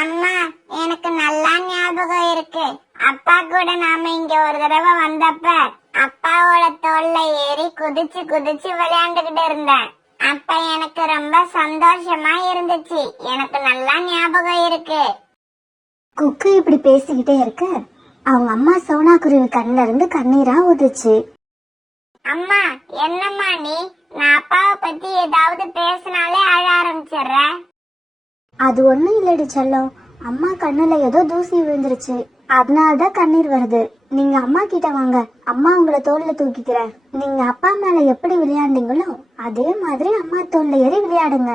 அம்மா, எனக்கு நல்லா ஞாபகம் இருக்கு. அப்பா கூட நாம இங்க ஒரு தடவை வந்தப்ப அப்பாவோட தோல்ல ஏறி குதிச்சு குதிச்சு விளையாண்டுகிட்டு இருந்தேன். அப்ப எனக்கு ரொம்ப சந்தோஷமா இருந்துச்சு. எனக்கு நல்லா ஞாபகம் இருக்கு. குக்கு இப்படி பேசிக்கிட்டே இருக்க அவங்க அம்மா சோனா குருவி கண்ணுல இருந்து கண்ணீரா ஊதுச்சு. அம்மா, என்னம்மா நீ? நான் அப்பாவை பத்தி ஏதாவது பேசினாலே அழ ஆரம்பிச்சிடுற. அது ஒண்ணும் இல்லடி செல்லம், அம்மா கண்ணுல ஏதோ தூசி விழுந்துருச்சு, அதனாலதான் கண்ணீர் வருது. நீங்க அம்மா கிட்ட வாங்க, அம்மா உங்களை தோல்ல தூக்கிக்கிறேன். நீங்க அப்பா மேல எப்படி விளையாண்டீங்களோ அதே மாதிரி அம்மா தோல்ல ஏறி விளையாடுங்க.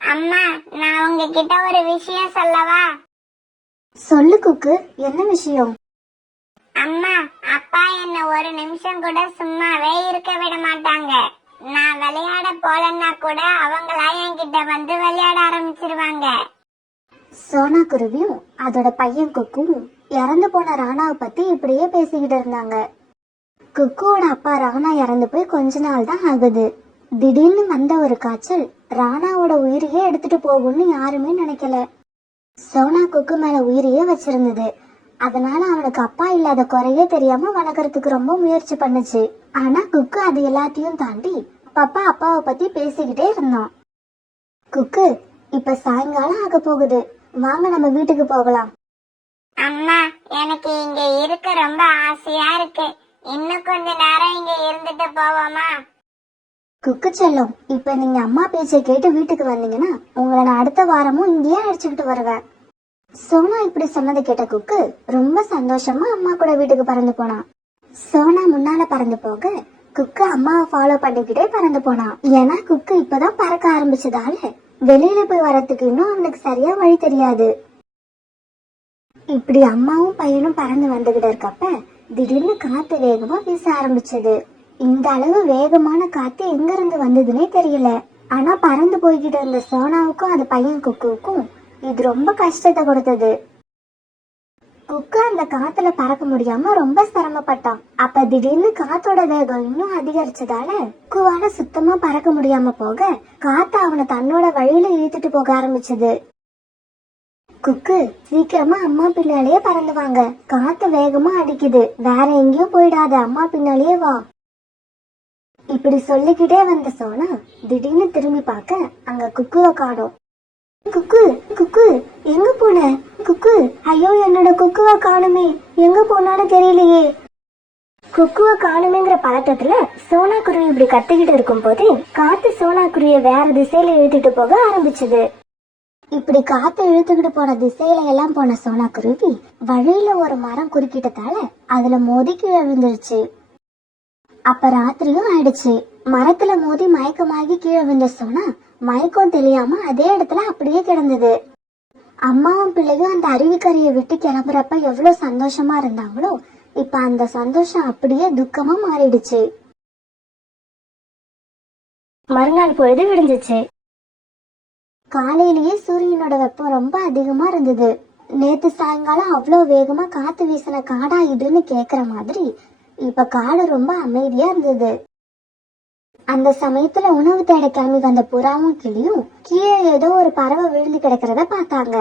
அம்மா, நான் உங்ககிட்ட ஒரு விஷயம் சொல்லவா? சொல்லு குக்கு, என்ன விஷயம்? அம்மா, அப்பா என்ன ஒரு நிமிஷம் கூட சும்மாவே இருக்க விட மாட்டாங்க. நான் விளையாட போலன்னா கூட அவங்களா என்கிட்ட வந்து விளையாட ஆரம்பிச்சிருவாங்க. சோனா குருவியும் அதோட பையன் குக்கும் இறந்து போன ராணாவை பத்தி இப்படியே பேசிக்கிட்டு இருந்தாங்க. குக்குவோட அப்பா ராணா இறந்து போய் கொஞ்ச நாள் தான் ஆகுது. திடீர்னு வந்த ஒரு காய்ச்சல் ராணாவோட உயிரையே எடுத்துட்டு போகும்னு யாருமே நினைக்கல. சோனா குக்கு மேல உயிரையே வச்சிருந்தது. அதனால அவனுக்கு அப்பா இல்லாத குறையே தெரியாம வளர்க்கறதுக்கு ரொம்ப முயற்சி பண்ணுச்சு. ஆனா குக்கு அது எல்லாத்தையும் தாண்டி அப்பா அப்பாவை பத்தி பேசிக்கிட்டே இருந்தான். குக்கு, இப்ப சாயங்காலம் ஆக போகுது, வாங்க நம்ம வீட்டுக்கு போகலாம். அம்மா, எனக்கு இங்க இருக்க ரொம்ப ஆசையா இருக்கு. இன்னும் கொஞ்ச நேரம் இங்க இருந்துட்டு போவோமா? குக்கு செல்லம், இப்ப நீங்க அம்மா பேச்சை கேட்டு வீட்டுக்கு வந்தீங்கன்னா உங்களை நான் அடுத்த வாரமும் இங்கேயே அழைச்சுக்கிட்டு வருவேன். சோனா இப்படி சொன்னதை கேட்ட குக்கு ரொம்ப சந்தோஷமா அம்மா கூட வீட்டுக்கு பறந்து போனான். சோனா முன்னால பறந்து போக குக்கு அம்மாவை ஃபாலோ பண்ணிக்கிட்டே பறந்து போனான். ஏன்னா குக்கு இப்பதான் பறக்க ஆரம்பிச்சதால வெளியில போய் வரத்துக்கு இன்னும் அவனுக்கு சரியா வழி தெரியாது. இப்படி அம்மாவும் பையனும் பறந்து வந்துகிட்டு இருக்கப்ப திடீர்னு காத்து வேகமா வீச ஆரம்பிச்சது. இந்த அளவு வேகமான காத்து எங்க இருந்து வந்ததுன்னே தெரியல. ஆனா பறந்து போய்கிட்டு இருந்த சோனாவுக்கும் அது பையன் குக்குவுக்கும் இது ரொம்ப கஷ்டத்தை கொடுத்தது. குக்கு அந்த காத்துல பறக்க முடியாம ரொம்ப சிரமப்பட்டான். அப்ப திடீர்னு காத்தோட வேகம் இன்னும் அதிகரிச்சதால குக்குவால சுத்தமா பறக்க முடியாம போக காத்து அவனை தன்னோட வழியில இழுத்துட்டு போக ஆரம்பிச்சது. குக்கு, சீக்கிரமா அம்மா பின்னாலேயே பறந்து வாங்க, காத்து வேகமா அடிக்குது, வேற எங்கேயும் போயிடாத, அம்மா பின்னாலேயே வா. இப்படி சொல்லிக்கிட்டே வந்த சோனா திடீர்னு திரும்பி பார்க்க அங்க குக்குவை காணோம். குக்கு, குக்கு, எங்க போன? குக்கு, ஐயோ என்னோட குக்குவை காணுமே, எங்க போனான்னு தெரியலையே. குக்குவை காணுமேங்கிற பதட்டத்துல சோனா குருவி இப்படி கத்திக்கிட்டு இருக்கும் போது காத்து சோனா குருவிய வேற திசையில இழுத்துட்டு போக ஆரம்பிச்சது. இப்படி காத்து இழுத்துக்கிட்டு போன திசையில எல்லாம் போன சோனா குருவி வழியில ஒரு மரம் குறுக்கிட்டதால அதுல மோதி கீழே விழுந்துருச்சு. அப்ப ராத்திரியும் ஆயிடுச்சு. மரத்துல மோதி மயக்கமாகி கீழே விழுந்த சோனா மயக்கம் தெரியாம அதே இடத்துல அப்படியே கிடந்தது. அம்மாவும் பிள்ளையும் அந்த அருவிக்கரையை விட்டு கிளம்புறப்ப எவ்வளவு சந்தோஷமா இருந்தாங்களோ இப்ப அந்த சந்தோஷம் அப்படியே துக்கமா மாறிடுச்சு. மறுநாள் பொழுது விடிஞ்சிச்சு. காலையிலேயே சூரியனோட வெப்பம் ரொம்ப அதிகமா இருந்தது. நேத்து சாயங்காலம் அவ்வளவு வேகமா காத்து வீசின காடா இதுன்னு கேக்குற மாதிரி இப்ப காடு ரொம்ப அமைதியா இருந்தது. அந்த சமயத்துல உணவு தேட கிளம்பி வந்த புறாவும் கிளியும் கீழே ஏதோ ஒரு பறவை விழுந்து கிடக்கிறத பார்த்தாங்க.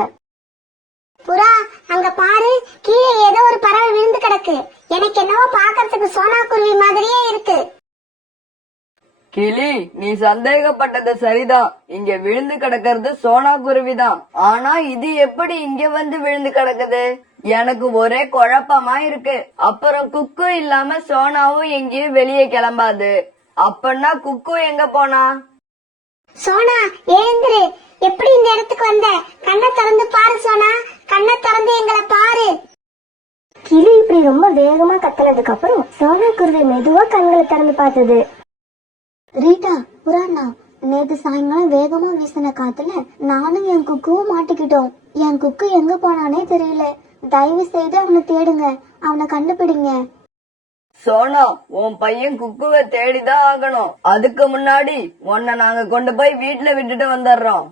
புறா, அங்க பாரு, கீழே ஏதோ ஒரு பறவை விழுந்து கிடக்கு. எனக்கு என்னவோ பாக்கிறதுக்கு சோனா குருவி மாதிரியே இருக்கு. கிளி, நீ சந்தேகப்பட்டது சரிதான். இங்க விழுந்து கிடக்கிறது சோனா குருவிதான். ஆனா இது எப்படி இங்க வந்து விழுந்து கிடக்குது? எனக்கு ஒரே குழப்பமா இருக்கு. அப்புறம் குக்கு இல்லாம சோனாவும் எங்கேயும் வெளியே கிளம்பாது. அப்பன்னா குக்கு எங்க போனா? சோனா, எழுந்துரு. எப்படி இந்த இடத்துக்கு வந்த? கண்ணை திறந்து பாரு சோனா, கண்ணை திறந்து எங்களை பாரு. கிளி இப்படி ரொம்ப வேகமா கத்துனதுக்கு அப்புறம் சோனா குருவி மெதுவா கண்களை திறந்து பார்த்தது. ரீட்டா, புறாண்ணா, நேத்து சாயங்காலம் வேகமா வீசின காத்துல நானும் என் குக்குவும் மாட்டிக்கிட்டோம். என் குக்கு எங்க போனானே தெரியல. தயவு செய்து அவனை தேடுங்க, அவனை கண்டுபிடிங்க. சோனா, உன் பையன் குக்குவை தேடிதான் ஆகணும். அதுக்கு முன்னாடி உன்னை நாங்க கொண்டு போய் வீட்டுல விட்டுட்டு வந்துடுறோம்.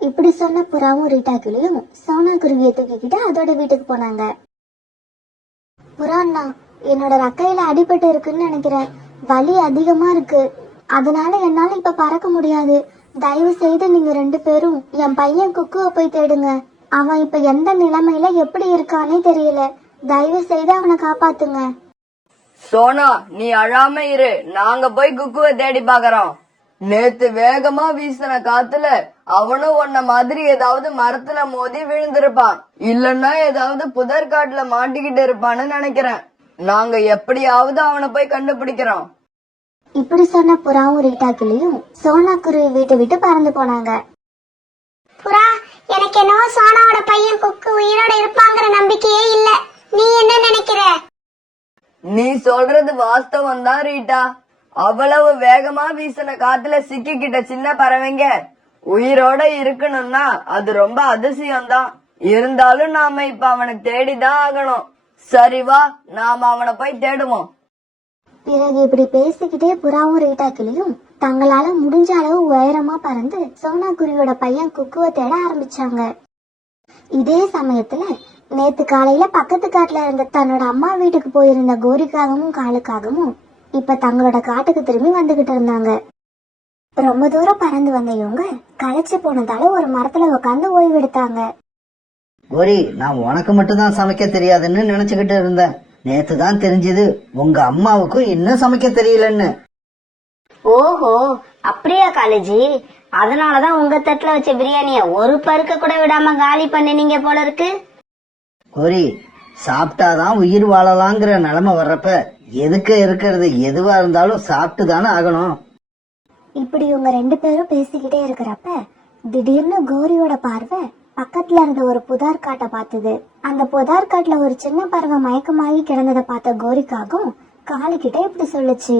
இப்படி சொன்ன புறாவும் ரீட்டா கிளியும் சோனா குருவியை தூக்கிக்கிட்டு அதோட வீட்டுக்கு போனாங்க. புறாண்ணா, என்னோட ரக்கையில அடிபட்டு இருக்குன்னு நினைக்கிறேன். வலி அதிகமா இருக்கு. அதனால என்னால இப்ப பறக்க முடியாது. தயவு செய்து நீங்க 2 பேரும் என் பையன் குக்குவை போய் தேடுங்க. அவன் இப்ப எந்த நிலைமையில எப்படி இருக்கானே தெரியல. தயவு செய்து அவனை காப்பாத்துங்க. சோனா, நீ அழாம இரு, நாங்க போய் குக்குவை தேடி பாக்குறோம். நேத்து வேகமா வீசின காத்துல அவனும் உன்ன மாதிரி ஏதாவது மரத்துல மோதி விழுந்திருப்பான், இல்லன்னா ஏதாவது புதற்காட்டுல மாட்டிக்கிட்டு இருப்பான்னு நினைக்கிறேன். நாங்க எப்படியாவது அவனை போய் கண்டுபிடிக்கிறோம். இப்படி சொன்ன புறாவும் ரீட்டா கிளியும் சோனா குருவி வீட்டை விட்டு பறந்து போனாங்க. புறா, எனக்கு என்னவோ சோனாவோட பையன் குக்கு உயிரோட இருப்பாங்கிற நம்பிக்கையே இல்ல. நீ என்ன நினைக்கிற? நீ சொல்றது வாஸ்தவம் தான் ரீட்டா. அவ்வளவு வேகமா வீசின காத்துல சிக்கிக்கிட்ட சின்ன பறவைங்க உயிரோட இருக்கணும்னா அது ரொம்ப அதிசயம்தான். இருந்தாலும் நாம இப்ப அவனை தேடிதான் ஆகணும். சரி வா, நாம அவனை போய் தேடுவோம். பிறகு இப்படி பேசிக்கிட்டே புறாவும் ரீட்டா கிளியும் தங்களால முடிஞ்ச அளவு உயரமா பறந்து சோனா குருவியோட பையன் குக்குவை தேட ஆரம்பிச்சாங்க. இதே சமயத்துல நேத்து காலையில பக்கத்து காட்டுல இருந்த தன்னோட அம்மா வீட்டுக்கு போயிருந்த கோரிக்காகவும் காலுக்காகவும் இப்ப தங்களோட காட்டுக்கு திரும்பி வந்துகிட்டு இருந்தாங்க. ரொம்ப தூரம் பறந்து வந்த இவங்க களைச்சு போனதால ஒரு மரத்துல உட்காந்து ஓய்வு எடுத்தாங்க. கோரி, நான் உனக்கு மட்டும்தான் சமைக்க தெரியாதுன்னு நினைச்சுக்கிட்டு இருந்தேன். நேத்து தான் தெரிஞ்சது உங்க அம்மாவுக்கும் இன்னும் சமைக்க தெரியலன்னு. ஓஹோ, அப்படியா காலேஜி? அதனாலதான் உங்க தட்டுல வச்ச பிரியாணிய ஒரு பருக்க கூட விடாம காலி பண்ணினீங்க போல இருக்கு. கோரி, சாப்பிட்டாதான் உயிர் வாழலாங்கிற நிலைமை வர்றப்ப எதுக்கு இருக்கிறது எதுவா இருந்தாலும் சாப்பிட்டு தானே ஆகணும். இப்படி இவங்க 2 பேரும் பேசிக்கிட்டே இருக்கிறப்ப திடீர்னு கோரியோட பார்வை பக்கத்துல இருந்த ஒரு புதார் காட்டை பார்த்தது. அந்த புதார் காட்டுல ஒரு சின்ன பறவை மயக்கமாகி கிடந்ததை பார்த்த கோரிக்காகவும் காலுக்கிட்ட இப்படி சொல்லுச்சு.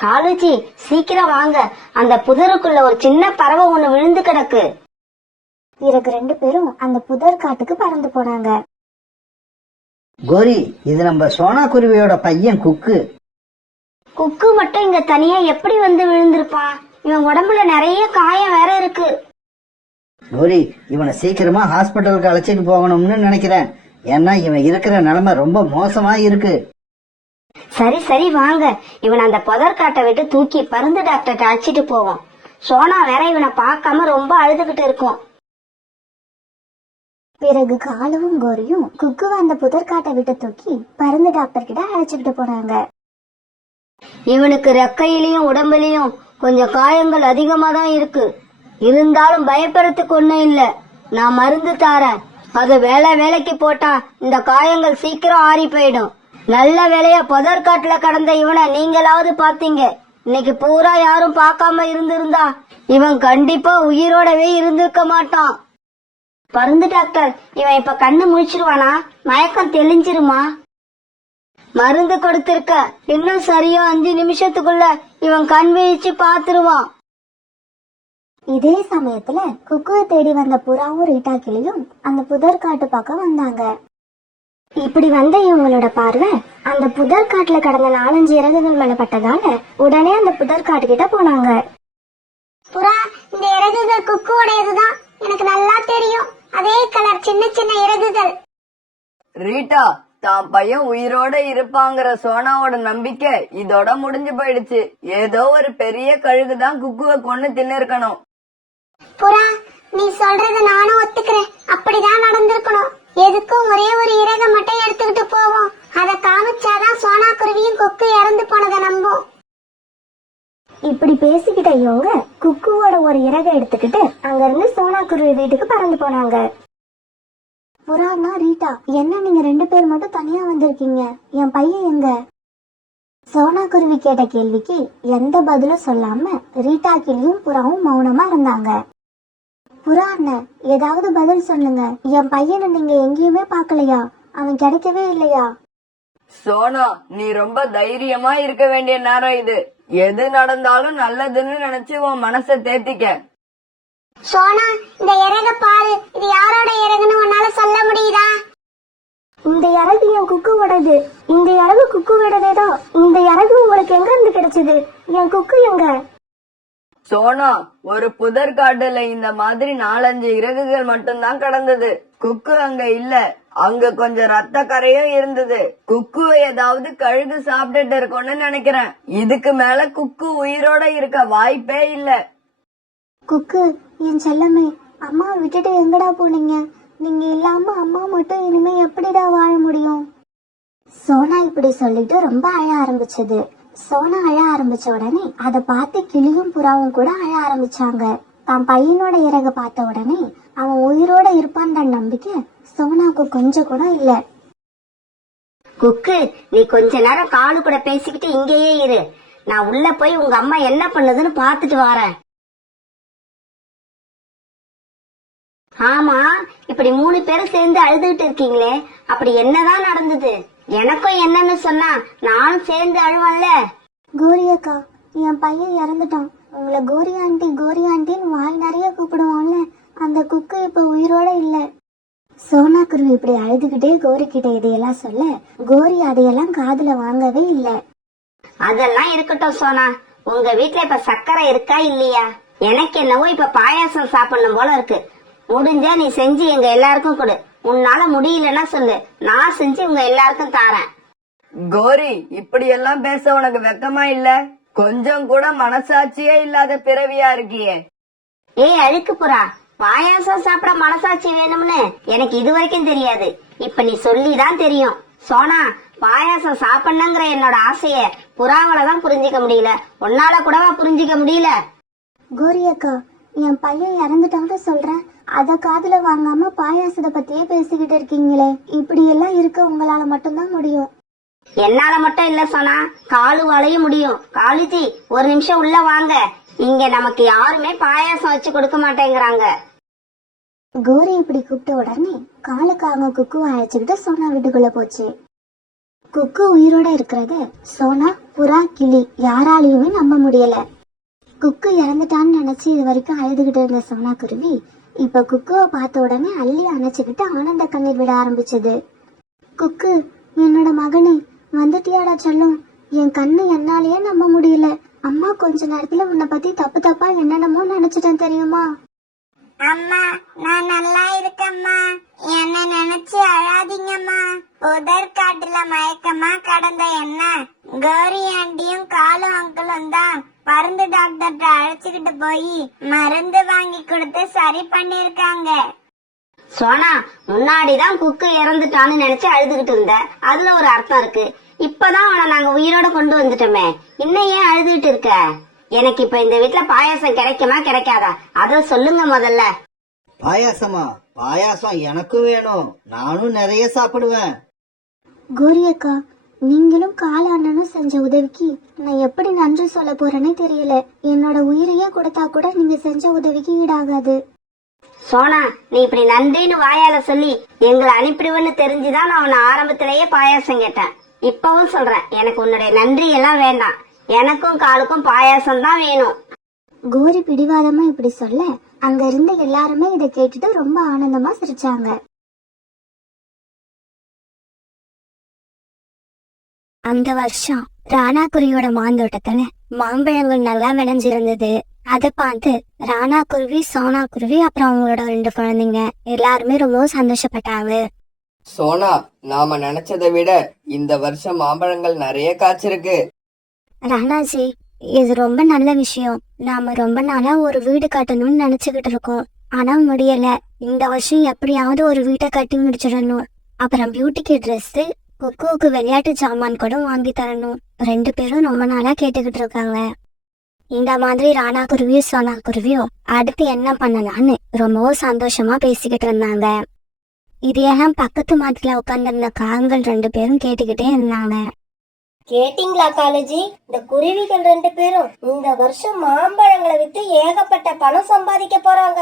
காலேஜி, சீக்கிரம் வாங்க, அந்த புதருக்குள்ள ஒரு சின்ன பறவை ஒண்ணு விழுந்து கிடக்கு. பிறகு 2 பேரும் அந்த புதர் காட்டுக்கு பறந்து போனாங்க. கோரி, இது நம்ம சோனா குருவியோட பையன் குக்கு. குக்கு மட்டும் இங்க தனியா எப்படி வந்து விழுந்திருப்பான்? இவன் உடம்புல நிறைய காயம் வேற இருக்கு. கோரி, இவனை சீக்கிரமா ஹாஸ்பிட்டலுக்கு அழைச்சிட்டு போகணும்னு நினைக்கிறேன். ஏன்னா இவன் இருக்கிற நிலைமை ரொம்ப மோசமா இருக்கு. சரி சரி வாங்க, இவன் அந்த புதற்காட்டை விட்டு தூக்கி பருந்து டாக்டர் அழைச்சிட்டு போவோம். சோனா வேற இவனை பார்க்காம ரொம்ப அழுதுகிட்டு இருக்கும். பிறகு காலுவும் கோரியும் குக்குவை அந்த புதர் காட்டை விட்டு தூக்கி பருந்து டாக்டர் கிட்ட அழைச்சுக்கிட்டு போனாங்க. இவனுக்கு ரெக்கையிலயும் உடம்புலயும் கொஞ்சம் காயங்கள் அதிகமா தான் இருக்கு. இருந்தாலும் பயப்படுறதுக்கு ஒண்ணும் இல்ல. நான் மருந்து தாரேன், அது வேலைக்கு போட்டா இந்த காயங்கள் சீக்கிரம் ஆறி போயிடும். நல்ல வேலையா புதற்காட்டுல கடந்த இவனை நீங்களாவது பாத்தீங்க. இன்னைக்கு பூரா யாரும் பார்க்காம இருந்திருந்தா இவன் கண்டிப்பா உயிரோடவே இருந்திருக்க மாட்டான். பருந்து டாக்டர், இவன் இப்ப கண்ணு முழிச்சிருவானா? மயக்கம் தெளிஞ்சிருமா? மருந்து கொடுத்திருக்க, இன்னும் சரியா 5 நிமிஷத்துக்குள்ள இவன் கண் விழிச்சு பாத்துருவான். இதே சமயத்துல குக்குவை தேடி வந்த புறாவும் ரீட்டா கிளியும் அந்த புதர் காட்டு பக்கம் வந்தாங்க. இப்படி வந்த இவங்களோட பார்வை அந்த புதர் காட்டுல கடந்த 4-5 இறகுகள் மேல பட்டதால உடனே அந்த புதர் காட்டு கிட்ட போனாங்க. புறா, இந்த இறகுகள் குக்குவோடையதுதான். எனக்கு நல்லா தெரியும். அதே கலர், சின்ன சின்ன இறகுகள். ரீட்டா, தான் பையன் உயிரோட இருப்பாங்கிற சோனாவோட நம்பிக்கை இதோட முடிஞ்சு போயிடுச்சு. ஏதோ ஒரு பெரிய கழுகுதான் குக்குவை கொண்டு தின்னிருக்கணும். புறா, நீ சொல்றத நானும் ஒத்துக்கிறேன். அப்படிதான் நடந்திருக்கணும். எதுக்கும் ஒரே ஒரு இறக மட்டும் எடுத்துக்கிட்டு போவோம். அத காமிச்சாதான் சோனா குருவியும் குக்கு இறந்து போனதை நம்பும். இப்படி பேசிக்கிட்ட இவங்க குக்குவோட ஒரு இறகை எடுத்துக்கிட்டு அங்க இருந்து சோனா குருவி வீட்டுக்கு பறந்து போனாங்க. புறானா ரீட்டா, என்ன நீங்க 2 பேர் மட்டும் தனியா வந்திருக்கீங்க? என் பையன் எங்க? சோனா குருவி கேட்ட கேள்விக்கு எந்த பதிலும் சொல்லாம ரீட்டா கிளியும் புறாவும் மௌனமா இருந்தாங்க. புறா அண்ணன், ஏதாவது பதில் சொல்லுங்க. என் பையனை நீங்க எங்கேயுமே பாக்கலையா? அவன் கிடைக்கவே இல்லையா? சோனா, நீ ரொம்ப தைரியமா இருக்க வேண்டிய நேரம் இது. எது நடந்தாலும் நல்லதுன்னு நினைச்சு உன் மனசை தேத்திக்க. சோனா, இந்த இறக பாரு. இது யாரோட இறகுன்னு உன்னால சொல்ல முடியுதா? இந்த இறகு என் குக்குவோடது. இந்த இறகு குக்குவோடதேதான். இந்த இறகு உங்களுக்கு எங்க இருந்து கிடைச்சது? என் குக்கு எங்க? சோனா, ஒரு புதற்காட்டுல இந்த மாதிரி 4-5 இறகுகள் மட்டும்தான் கடந்தது. குக்கு அங்க இல்ல. அங்க கொஞ்சம் ரத்த கரையும் இருந்தது. குக்கு ஏதாவது கழுகு சாப்பிட்டுட்டு இருக்கும்னு நினைக்கிறேன். இதுக்கு மேல குக்கு உயிரோட இருக்க வாய்ப்பே இல்ல. குக்கு, என் செல்லமே, அம்மா விட்டுட்டு எங்கடா போனீங்க? நீங்க இல்லாம அம்மா மட்டும் இனிமே எப்படிடா வாழ முடியும்? சோனா இப்படி சொல்லிட்டு ரொம்ப அழ ஆரம்பிச்சது. சோனா அழ ஆரம்பிச்ச உடனே அதை பார்த்து கிளியும் புறாவும் கூட அழ ஆரம்பிச்சாங்க. தான் பையனோட இறக பார்த்த உடனே அவன் உயிரோட இருப்பான்ற நம்பிக்கை சோனாவுக்கு கொஞ்சம் கூட இல்ல. குக்கு, நீ கொஞ்ச நேரம் காலு கூட பேசிக்கிட்டு இங்கேயே இரு. நான் உள்ள போய் உங்க அம்மா என்ன பண்ணுதுன்னு பாத்துட்டு வரேன். ஆமா, இப்படி 3 பேரும் சேர்ந்து அழுதுகிட்டு இருக்கீங்களே, அப்படி என்னதான் நடந்தது? எனக்கும் என்னன்னு சொன்னா நானும் சேர்ந்து அழுவன்ல. கோரி அக்கா, என் பையன் இறந்துட்டான். உங்களை கோரி ஆண்டின்னு வாய் நிறைய கூப்பிடுவான்ல, அந்த குக்கு இப்ப உயிரோட இல்ல. சோனா குருவி இப்படி அழுதுகிட்டே கோரி கிட்ட இதையெல்லாம் சொல்ல, கோரி அதையெல்லாம் காதுல வாங்கவே இல்ல. அதெல்லாம் இருக்கட்டும் சோனா, உங்க வீட்ல இப்ப சக்கரை இருக்கா இல்லையா? எனக்கு என்னவோ இப்ப பாயாசம் சாப்பிடணும் போல இருக்கு. முடிஞ்சா நீ செஞ்சு எங்க எல்லாருக்கும் கொடு. உன்னால முடியலன்னா சொல்லு, நான் செஞ்சு உங்க எல்லாருக்கும் தாரேன். கோரி, இப்படி எல்லாம் பேச உனக்கு வெக்கமா இல்ல? கொஞ்சம் கூட மனசாட்சியே இல்லாத பிறவியா இருக்கியே. ஏய் அழுக்கு புறா, பாயாசம் சாப்பிட மனசாட்சி வேணும்னு எனக்கு இது வரைக்கும் தெரியாது. இப்ப நீ சொல்லிதான் தெரியும். சோனா, பாயாசம் சாப்பிடணுங்கிற என்னோட ஆசைய புறாவால தான் புரிஞ்சிக்க முடியல, உன்னால கூடவா புரிஞ்சிக்க முடியல? கோரி அக்கா, என் பையன் இறந்துட்டான்னு சொல்றேன், அத காதுல வாங்காம பாயாசத்தை பத்தியே பேசிக்கிட்டு இருக்கீங்களே. இப்படி எல்லாம் இருக்க உங்களால மட்டும்தான் முடியும். என்னால மட்டும் இல்ல சோனா, காலு வாழையும் முடியும். காலுஜி, ஒரு நிமிஷம் உள்ள வாங்க. இங்க நமக்கு யாருமே பாயாசம் வச்சு கொடுக்க மாட்டேங்கிறாங்க. கோரி இப்படி கூப்பிட்ட உடனே காலுக்காக குக்குவை அழைச்சுக்கிட்டு சோனா வீட்டுக்குள்ள போச்சு. குக்கு உயிரோட இருக்கிறத சோனா, புறா, கிளி யாராலையுமே நம்ப முடியல. குக்கு இறந்துட்டான்னு நினைச்சு இது வரைக்கும் அழுதுகிட்டு இருந்த சோனா குருவி இப்ப குக்குவை பார்த்த உடனே அள்ளி அணைச்சுக்கிட்டு ஆனந்த கண்ணீர் விட ஆரம்பிச்சது. குக்கு, என்னோட மகனே, வந்துட்டியாடா செல்லம். என் கண்ணு என்னாலேயே நம்ப முடியல. அம்மா கொஞ்ச நேரத்துல உன்னை பத்தி தப்பு தப்பா என்னென்னமோ நினைச்சிட்டேன் தெரியுமா? அம்மா, நான் நல்லா இருக்கம்மா. என்ன நினைச்சு அழாதீங்கம்மா. புதர் காட்டுல மயக்கமா கடந்த என்ன கோரி ஆண்டியும் காலு அங்கிளும் தான் மருந்து டாக்டர்கிட்ட அழைச்சுக்கிட்டு போய் மருந்து வாங்கி கொடுத்து சரி பண்ணிருக்காங்க. சோனா, முன்னாடிதான் குக்கு இறந்துட்டான்னு நினைச்சு அழுதுகிட்டு இருந்த, அதுல ஒரு அர்த்தம் இருக்கு. இப்பதான் அவனை நாங்க உயிரோட கொண்டு வந்துட்டோமே, இன்னும் ஏன் அழுதுகிட்டு இருக்க? எனக்கு இப்ப இந்த வீட்டுல பாயாசம் கிடைக்குமா கிடைக்காதா, அத சொல்லுங்க முதல்ல. பாயாசமா? பாயாசம் எனக்கும் வேணும், நானும் நிறைய சாப்பிடுவேன். கோரி அக்கா, நீங்களும் கால அண்ணனும் செஞ்ச உதவிக்கு நான் எப்படி நன்றி சொல்ல போறேனே தெரியல. என்னோட உயிரையே கொடுத்தா கூட நீங்க செஞ்ச உதவிக்கு ஈடாகாது. சோனா, நீ இப்படி நன்றின்னு வாயால சொல்லி எங்களை அனுப்பிடுவேன்னு தெரிஞ்சுதான் நான் உன்னை ஆரம்பத்திலேயே பாயாசம் கேட்டேன். இப்பவும் சொல்றேன், எனக்கு உன்னுடைய நன்றி எல்லாம் வேண்டாம். எனக்கும் காலுக்கும் பாயாசம் தான் வேணும். கோரி பிடிவாதமா இப்படி சொல்ல அங்க இருந்த எல்லாருமே இதை கேட்டுட்டு ரொம்ப ஆனந்தமா சிரிச்சாங்க. அந்த வருஷம் ராணாக்குருவியோட மாந்தோட்டத்துல மாம்பழங்கள் நல்லா விளைஞ்சிருந்தது. அதை பார்த்து ராணாக்குருவி, சோனாக்குருவி, அப்புறம் அவங்களோட 2 குழந்தைங்க எல்லாருமே ரொம்ப சந்தோஷப்பட்டாங்க. சோனா, நாம நினைச்சதை விட இந்த வருஷம் மாம்பழங்கள் நிறைய காய்ச்சிருக்கு. ராணாஜி, இது ரொம்ப நல்ல விஷயம். நாம ரொம்ப நாளா ஒரு வீடு கட்டணும்னு நினைச்சுக்கிட்டு இருக்கோம், ஆனா முடியல. இந்த வருஷம் எப்படியாவது ஒரு வீட்டை கட்டி முடிச்சிடணும். அப்புறம் பியூட்டிக்கு ட்ரெஸ், குக்குவுக்கு விளையாட்டு சாமான் கூட வாங்கி தரணும். 2 பேரும் ரொம்ப நாளா கேட்டுக்கிட்டு இருக்காங்க. இந்த மாதிரி ராணா குருவியும் சோனா குருவியும் அடுத்து என்ன பண்ணலான்னு ரொம்பவும் சந்தோஷமா பேசிக்கிட்டு இருந்தாங்க. இதையெல்லாம் பக்கத்து மாட்டுல உட்கார்ந்திருந்த காகங்கள் 2 பேரும் கேட்டுக்கிட்டே இருந்தாங்க. கேட்டீங்களா காலேஜி? இந்த குருவிகள் 2 பேரும் இந்த வருஷம் மாம்பழங்களை வித்து ஏகப்பட்ட பணம் சம்பாதிக்க போறாங்க.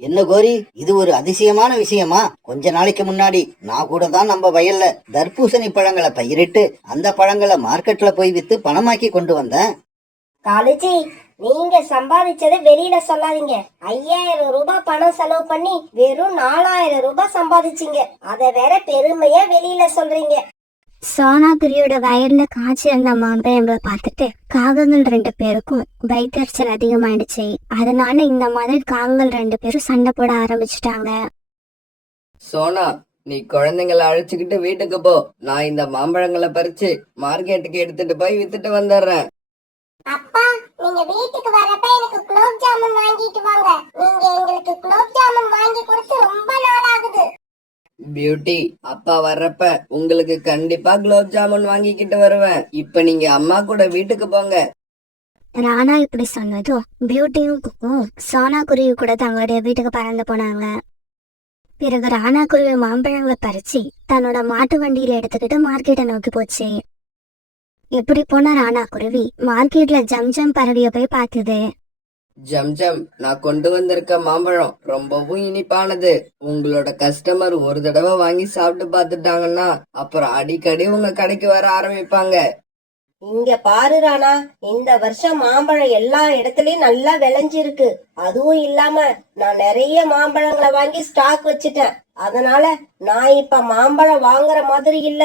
என்ன கோரி, இது ஒரு அதிசயமான விஷயமா? கொஞ்ச நாளைக்கு முன்னாடி நான் கூட தான் நம்ம வயல்ல தர்பூசணி பழங்களை பயிரிட்டு அந்த பழங்களை மார்க்கெட்ல போய் வித்து பணமாக்கி கொண்டு வந்தேன். காலேஜி, நீங்க சம்பாதிச்சதை வெளியில சொல்லாதீங்க. 5000 ரூபாய் பணம் செலவு பண்ணி வெறும் 4000 ரூபாய் சம்பாதிச்சீங்க. அத வேற பெருமையா வெளியில சொல்றீங்க. சோனா குருவியோட வயல்ல காய்ச்சி இருந்த மாம்பழங்களை பார்த்துட்டு காகங்கள் 2 பேருக்கும் வயிற்றுச்சல் அதிகமாயிடுச்சு. அதனால இந்த மாதிரி காகங்கள் 2 பேரும் சண்டை போட ஆரம்பிச்சுட்டாங்க. சோனா, நீ குழந்தைங்களை அழைச்சுக்கிட்டு வீட்டுக்கு போ. நான் இந்த மாம்பழங்களை பறிச்சு மார்க்கெட்டுக்கு எடுத்துட்டு போய் வித்துட்டு வந்துடுறேன். அப்பா, நீங்க வீட்டுக்கு வரப்ப எனக்கு குலோப் ஜாமுன் வாங்கிட்டு வாங்க. நீங்க எங்களுக்கு குலோப் ஜாமுன் வாங்கி கொடுத்து ரொம்ப நாள் ஆகுது. பியூட்டி, அப்பா வர்றப்ப உங்களுக்கு கண்டிப்பா குலோப் ஜாமுன் வாங்கிக்கிட்டு வருவேன். இப்ப நீங்க அம்மா கூட வீட்டுக்கு போங்க. ராணா இப்படி சொன்னதும் பியூட்டியும் குக்கும் சோனா குருவி கூட தங்களுடைய வீட்டுக்கு பறந்து போனாங்க. பிறகு ராணா குருவி மாம்பழங்களை பறிச்சு தன்னோட மாட்டு வண்டியில எடுத்துக்கிட்டு மார்க்கெட்டை நோக்கி போச்சு. இப்படி போன ராணா குருவி மார்க்கெட்ல ஜம்ஜம் பறவைய போய் பார்த்தது. ஜம்ஜம், நான் கொண்டு வந்திருக்க மாம்பழம் ரொம்பவும் இனிப்பானது. உங்களோட கஸ்டமர் ஒரு தடவை வாங்கி சாப்பிட்டு பார்த்துட்டாங்கன்னா அப்புறம் அடிக்கடி உங்க கடைக்கு வர ஆரம்பிப்பாங்க. இங்க பாரு ராணா, இந்த வருஷம் மாம்பழம் எல்லா இடத்துலயும் நல்லா விளைஞ்சிருக்கு. அதுவும் இல்லாம நான் நிறைய மாம்பழங்களை வாங்கி ஸ்டாக் வச்சுட்டேன். அதனால நான் இப்ப மாம்பழம் வாங்குற மாதிரி இல்ல.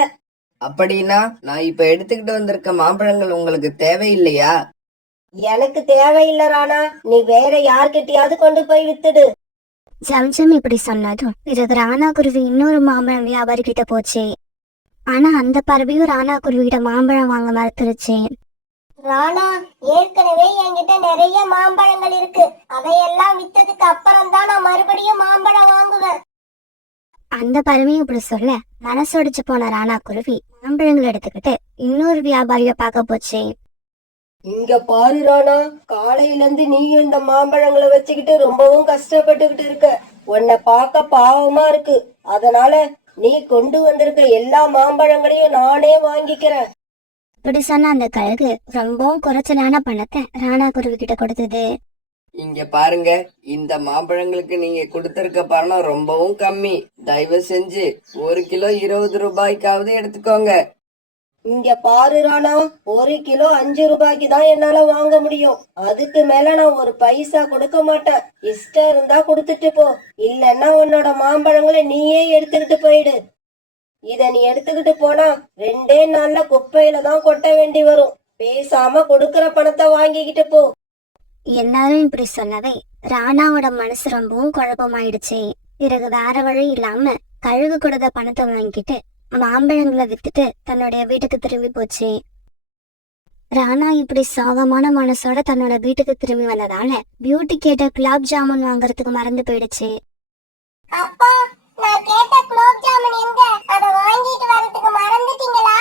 அப்படின்னா நான் இப்ப எடுத்துக்கிட்டு வந்திருக்க மாம்பழங்கள் உங்களுக்கு தேவையில்லையா? எனக்கு தேவையில்ல ராணா, நீ வேற யார்கிட்டயாவது கொண்டு போய் வித்துடு. ஜம்ஜம் இப்படி சொன்னதும் பிறகு ராணா குருவி இன்னொரு மாம்பழம் வியாபாரி கிட்ட போச்சு. ஆனா அந்த பறவையும் ராணா குருவிகிட்ட மாம்பழம் வாங்க மறுத்துருச்சு. ராணா, ஏற்கனவே என்கிட்ட நிறைய மாம்பழங்கள் இருக்கு. அதையெல்லாம் வித்ததுக்கு அப்புறம் தான் நான் மறுபடியும் மாம்பழம் வாங்குவேன். அந்த பறவையும் இப்படி சொல்ல மனசொடிச்சு போன ராணா குருவி மாம்பழங்கள் எடுத்துக்கிட்டு இன்னொரு வியாபாரிய பார்க்க போச்சு. இங்க பாரு ராணா, காலையில இருந்து நீ இந்த மாம்பழங்களை வச்சுக்கிட்டு ரொம்பவும் கஷ்டப்பட்டுக்கிட்டு இருக்க. உன்னை பார்க்க பாவமா இருக்கு. அதனால நீ கொண்டு வந்திருக்க எல்லா மாம்பழங்களையும் நானே வாங்கிக்கிறேன். இப்படி சொன்ன அந்த கழுகு ரொம்பவும் குறைச்சலான பணத்தை ராணா குருவி கிட்ட கொடுத்தது. இங்க பாருங்க, இந்த மாம்பழங்களுக்கு நீங்க கொடுத்திருக்க பணம் ரொம்பவும் கம்மி. தயவு செஞ்சு 1 கிலோ 20 ரூபாய்க்காவது எடுத்துக்கோங்க. இங்க பாரு ராணா, 1 கிலோ 5 ரூபாய்க்கு தான் என்னால வாங்க முடியும். அதுக்கு மேல நான் ஒரு பைசா கொடுக்க மாட்டேன். இஷ்டம் இருந்தா கொடுத்துட்டு போ, இல்லன்னா உன்னோட மாம்பழங்களை நீயே எடுத்துக்கிட்டு போயிடு. இத நீ எடுத்துக்கிட்டு போனா 2 நாள்ல குப்பையில தான் கொட்ட வேண்டி வரும். பேசாம கொடுக்கற பணத்தை வாங்கிக்கிட்டு போ. எல்லாரும் இப்படி சொன்னவே ராணாவோட மனசு ரொம்பவும் குழப்பமாயிடுச்சு. பிறகு வேற வழி இல்லாம கழுகு கொடுத்த பணத்தை வாங்கிட்டு மாம்பழங்களை வித்துட்டு தன்னுடைய வீட்டுக்கு திரும்பி போச்சு. ராணா இப்படி சோகமான மனசோட தன்னோட வீட்டுக்கு திரும்பி வந்ததால பியூட்டி கேட்ட குலாப் ஜாமுன் வாங்குறதுக்கு மறந்து போயிடுச்சு. அப்பா, நான் கேட்ட குலோப் ஜாமுன் எங்க? அதை வாங்கிட்டு வரதுக்கு மறந்துட்டீங்களா?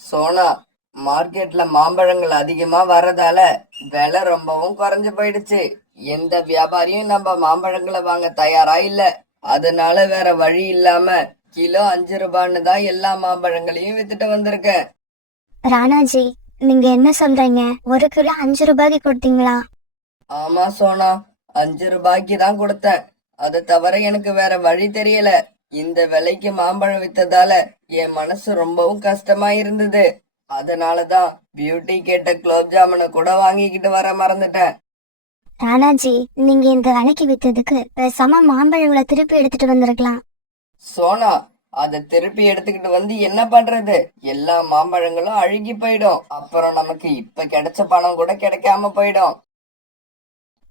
சோனா, மார்க்கெட்ல மாம்பழங்கள் அதிகமா வர்றதால விலை ரொம்பவும் குறைஞ்சு போயிடுச்சு. எந்த வியாபாரியும் நம்ம மாம்பழங்களை வாங்க தயாரா இல்ல. அதனால வேற வழி இல்லாம கிலோ 5 ரூபான்னு தான் எல்லா மாம்பழங்களையும் வித்துட்டு வந்திருக்கேன். ராணாஜி, நீங்க என்ன சொல்றீங்க? 1 கிலோ 5 ரூபாய்க்கு கொடுத்தீங்களா? ஆமா சோனா, 5 ரூபாய்க்கு தான் கொடுத்தேன். அது தவிர எனக்கு வேற வழி தெரியல. இந்த விலைக்கு மாம்பழம் வித்ததால என் மனசு ரொம்பவும் கஷ்டமா இருந்தது. அதனாலதான் பியூட்டி கேட்ட குலோப் ஜாமுனை கூட வாங்கிக்கிட்டு வர மறந்துட்டேன். ராணாஜி, நீங்க இந்த விலைக்கு வித்ததுக்கு பேசாம மாம்பழங்களை திருப்பி எடுத்துட்டு வந்திருக்கலாம். சோனா, அதை திருப்பி எடுத்துக்கிட்டு வந்து என்ன பண்றது? எல்லா மாம்பழங்களும் அழுகி போயிடும். அப்புறம் நமக்கு இப்ப கிடைச்ச பணம் கூட கிடைக்காம போயிடும்.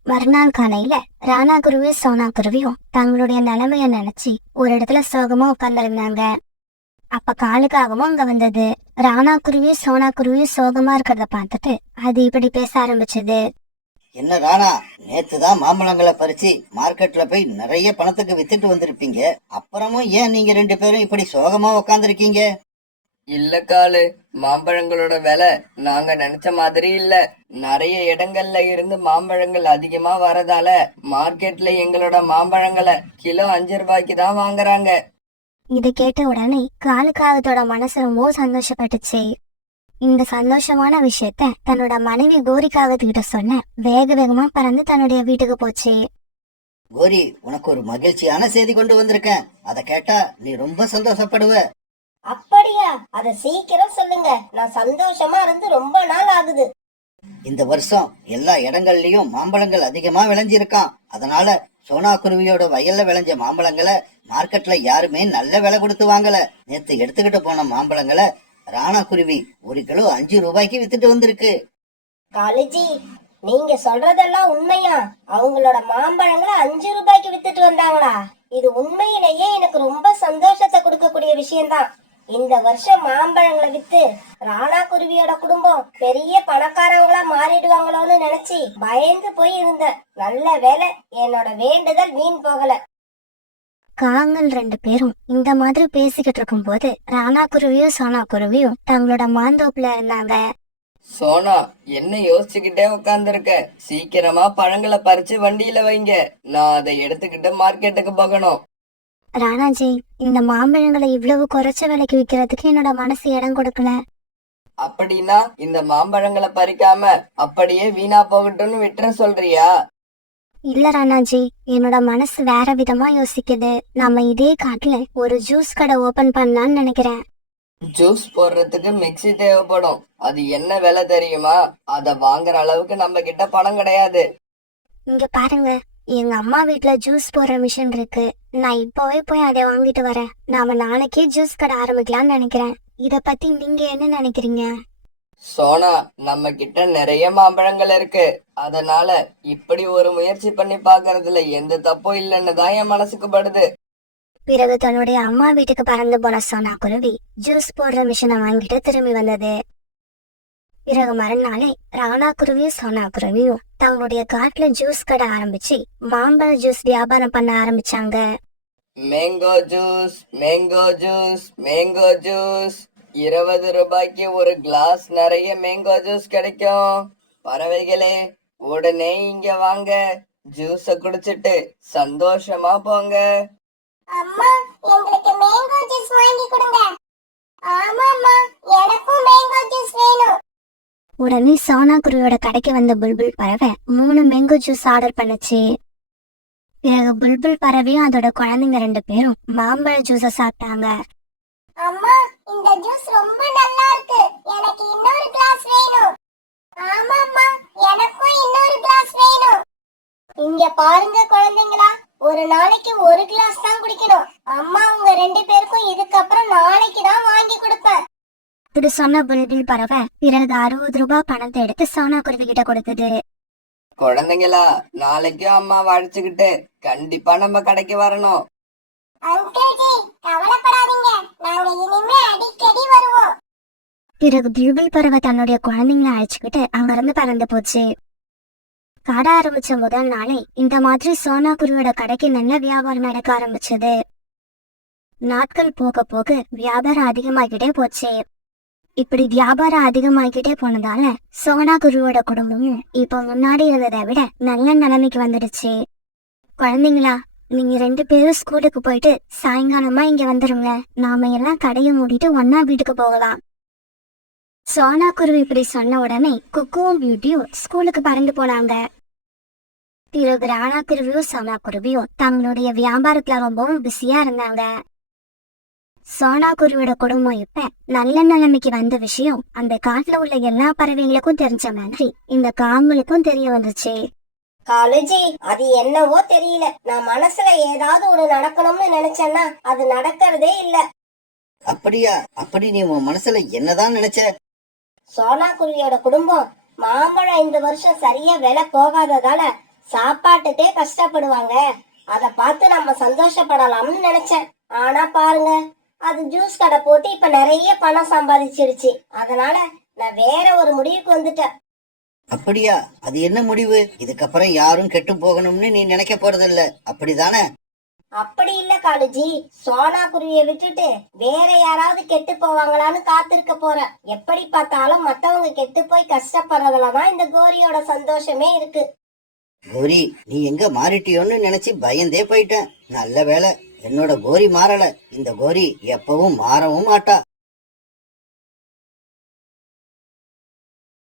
மறுநாள் காலையில ராணா குருவியும் சோனா குருவியும் தங்களுடைய நிலைமைய நினைச்சு ஒரு இடத்துல சோகமா உட்கார்ந்திருந்தாங்க. அப்ப காலுக்காகவும் அங்க வந்தது. ராணா குருவியும் சோனா குருவியும் சோகமா இருக்கிறத பார்த்துட்டு அது இப்படி பேச ஆரம்பிச்சது. என்ன ராணா, நேத்து தான் மாம்பழங்களை பறிச்சு மார்க்கெட்ல போய் நிறைய பணத்துக்கு வித்துட்டு வந்திருப்பீங்க. அப்புறமும் ஏன் நீங்க 2 பேரும் இப்படி சோகமா உக்காந்துருக்கீங்க? இல்ல காலு, மாம்பழங்களோட விலை நாங்க நினைச்ச மாதிரி இல்ல. நிறைய இடங்கள்ல இருந்து மாம்பழங்கள் அதிகமா வரதால மார்க்கெட்ல எங்களோட மாம்பழங்களை கிலோ 5 ரூபாய்க்கு தான் வாங்குறாங்க. இதை கேட்ட உடனே காலுக்காகத்தோட மனசு ரொம்ப சந்தோஷப்பட்டுச்சு. இந்த சந்தோஷமான விஷயத்த தன்னோட மனைவி கோரிக்காகத்துக்கிட்ட சொன்ன வேக வேகமா பறந்து தன்னுடைய வீட்டுக்கு போச்சு. கோரி, உனக்கு ஒரு மகிழ்ச்சியான செய்தி கொண்டு வந்திருக்கேன். அதை கேட்டா நீ ரொம்ப சந்தோஷப்படுவ. அப்படியா? அத சீக்கிரம் சொல்லுங்க, நான் சந்தோஷமா இருந்து ரொம்ப நாள் ஆகுது. இந்த வருஷம் எல்லா இடங்கள்லயும் மாம்பழங்கள் அதிகமா விளைஞ்சிருக்கான். அதனால சோனா குருவியோட வயல்ல விளைஞ்ச மாம்பழங்களை மார்க்கெட்ல யாருமே நல்ல விலை கொடுத்து வாங்கல. நேத்து எடுத்துக்கிட்டு போன மாம்பழங்களை ராணா குருவி 1 கிலோ 5 ரூபாய்க்கு வித்துட்டு வந்திருக்கு. காலேஜி, நீங்க சொல்றதெல்லாம் உண்மையா? அவங்களோட மாம்பழங்களை 5 ரூபாய்க்கு வித்துட்டு வந்தாங்களா? இது உண்மையிலேயே எனக்கு ரொம்ப சந்தோஷத்தை கொடுக்கக்கூடிய விஷயம்தான். இந்த வருஷம் மாம்பழங்களை வித்து ராணா குருவியோட குடும்பம் பெரிய பணக்காரங்களா மாறிடுவாங்களோன்னு நினைச்சு பயந்து போய் இருந்தேன். நல்ல வேளை என்னோட வேண்டுதல் வீண் போகல. காங்கள் 2 பேரும் இந்த மாதிரி பேசிக்கிட்டு இருக்கும்போது ராணா குருவியும் சோனா குருவியும் தங்களோட மாந்தோப்புல இருந்தாங்க. சோனா, என்ன யோசிச்சுக்கிட்டே உட்கார்ந்துருக்க? சீக்கிரமா பழங்களை பறிச்சு வண்டியில வைங்க. நான் அதை எடுத்துக்கிட்டு மார்க்கெட்டுக்கு போகணும். ராணாஜி, இந்த மாம்பழங்களை இவ்வளவு குறைச்ச விலைக்கு விக்கிறதுக்கு என்னோட மனசு இடம் கொடுக்கல. அப்படின்னா இந்த மாம்பழங்களை பறிக்காம அப்படியே வீணா போகட்டும்னு விட்டுற சொல்றியா? இல்ல ராணாஜி, என்னோட மனசு வேற விதமா யோசிக்குது. நம்ம இதே காட்டுல ஒரு ஜூஸ் கடை ஓபன் பண்ணலாம்னு நினைக்கிறேன். ஜூஸ் போடுறதுக்கு மிக்ஸி தேவைப்படும். அது என்ன விலை தெரியுமா? அத வாங்குற அளவுக்கு நம்ம கிட்ட பணம் கிடையாது. இங்க பாருங்க, எங்க அம்மா வீட்ல ஜூஸ் போடுற மிஷின் இருக்கு. நான் இப்பவே போய் அதை வாங்கிட்டு வரேன். நாம நாளைக்கே ஜூஸ் கடை ஆரம்பிக்கலாம்னு நினைக்கிறேன். இத பத்தி நீங்க என்ன நினைக்கிறீங்க? சோனா, நம்ம கிட்ட நிறைய மாம்பழங்கள் இருக்கு. அதனால இப்படி ஒரு முயற்சி பண்ணி பாக்குறதுல எந்த தப்பும் இல்லைன்னு தான் என் மனசுக்கு படுது. பிறகு தன்னுடைய அம்மா வீட்டுக்கு பறந்து போன சோனா குருவி ஜூஸ் போடுற மிஷினை வாங்கிட்டு திரும்பி வந்தது. பிறகு மறுநாளே ராணா குருவியும் சோனா குருவியும் தங்களுடைய காட்டுல ஜூஸ் கடை ஆரம்பிச்சு மாம்பழ ஜூஸ் வியாபாரம் பண்ண ஆரம்பிச்சாங்க. Mango juice, mango juice, mango juice. 20 ரூபாய்க்கு ஒரு கிளாஸ் நிறைய மேங்கோ ஜூஸ் கிடைக்கும். பறவைகளே, உடனே இங்க வாங்க. ஜூஸ குடிச்சிட்டு சந்தோஷமா போங்க. அம்மா, எங்களுக்கு மேங்கோ ஜூஸ் வாங்கி கொடுங்க. ஆமாம்மா, எனக்கும் மேங்கோ ஜூஸ் வேணும். உடனே சோனா குருவியோட கடைக்கு வந்த புல்புல் பறவை 3 மேங்கோ ஜூஸ் ஆர்டர் பண்ணுச்சு. பிறகு புல்புல் பறவையும் அதோட குழந்தைங்க 2 பேரும் மாம்பழ ஜூஸ சாப்பிட்டாங்க. அம்மா, இந்த ஜூஸ் ரொம்ப நல்லா இருக்கு. எனக்கு இன்னொரு கிளாஸ் வேணும். ஆமாம்மா, எனக்கும் இன்னொரு கிளாஸ் வேணும். இங்க பாருங்க குழந்தைங்களா, ஒரு நாளைக்கு ஒரு கிளாஸ் தான் குடிக்கணும். அம்மா உங்க 2 பேருக்கும் இதுக்கப்புறம் நாளைக்கு தான் வாங்கி கொடுப்பேன். இப்படி சொன்ன புல்புல் பறவை பிறகு 60 ரூபாய் பணத்தை எடுத்து சோனா குருவி கிட்ட கொடுத்தது. குழந்தைங்களா, நாளைக்கும் அம்மா அழைச்சுக்கிட்டு கண்டிப்பா நம்ம கடைக்கு வரணும். அங்கிள் ஜி, கவலைப்படாதீங்க. நாங்க இனிமே அடிக்கடி வருவோம். பிறகு புல்புல் பறவை தன்னுடைய குழந்தைங்களை அழைச்சுக்கிட்டு அங்கிருந்து பறந்து போச்சு. கடை ஆரம்பிச்ச முதல் நாளே இந்த மாதிரி சோனா குருவியோட கடைக்கு நல்ல வியாபாரம் நடக்க ஆரம்பிச்சது. நாட்கள் போக போக வியாபாரம் அதிகமாகிட்டே போச்சு. இப்படி வியாபாரம் அதிகமாகிட்டே போனதால சோனா குருவியோட குடும்பமும் இப்ப முன்னாடி இருந்ததை விட நல்ல நிலைமைக்கு வந்துடுச்சு. குழந்தைங்களா, நீங்க 2 பேரும் ஸ்கூலுக்கு போயிட்டு சாயங்காலமா இங்க வந்துருங்க. நாம எல்லாம் கடையை மூடிட்டு ஒன்னா வீட்டுக்கு போகலாம். சோனா குருவி இப்படி சொன்ன உடனே குக்குவும் பியூட்டியும் ஸ்கூலுக்கு பறந்து போனாங்க. பிறகு ராணா குருவியும் சோனா குருவியும் தங்களுடைய வியாபாரத்துல ரொம்பவும் பிஸியா இருந்தாங்க. சோனா குருவியோட குடும்பம் இப்ப நல்ல நிலைமைக்கு வந்த விஷயம் அந்த காட்டுல உள்ள எல்லா பறவைகளுக்கும் தெரிஞ்ச மாதிரி இந்த காங்களுக்கும் தெரிய வந்துச்சு. காலேஜி, அது என்னவோ தெரியல, நான் மனசுல ஏதாவது ஒண்ணு நடக்கணும்னு நினைச்சேன்னா அது நடக்கிறதே இல்ல. அப்படியா? அப்படி நீ உன் மனசுல என்னதான் நினைச்ச? சோனா குருவியோட குடும்பம் மாம்பழம் இந்த வருஷம் சரியா விலை போகாததால சாப்பாட்டுக்கே கஷ்டப்படுவாங்க. அத பார்த்து நம்ம சந்தோஷப்படலாம்னு நினைச்சேன். ஆனா பாருங்க, அது ஜூஸ் கடை போட்டு இப்ப நிறைய பணம் சம்பாதிச்சிருச்சு. அதனால நான் வேற ஒரு முடிவுக்கு வந்துட்டேன். அப்படியா? அது என்ன முடிவு? இதுக்கப்புறம் யாரும் கெட்டு போகணும்னு நீ நினைக்க போறதில்ல, அப்படிதானே? அப்படி இல்ல காலுஜி, சோனா குருவியை விட்டுட்டு வேற யாராவது கெட்டு போவாங்களான்னு காத்திருக்க போறேன். எப்படி பார்த்தாலும் மத்தவங்க கெட்டு போய் கஷ்டப்படுறதுலதான் இந்த கோரியோட சந்தோஷமே இருக்கு. கோரி, நீ எங்க மாறிட்டியோன்னு நினைச்சு பயந்தே போயிட்டேன். நல்ல வேலை, என்னோட கோரி மாறல. இந்த கோரி எப்பவும் மாறவும் மாட்டா.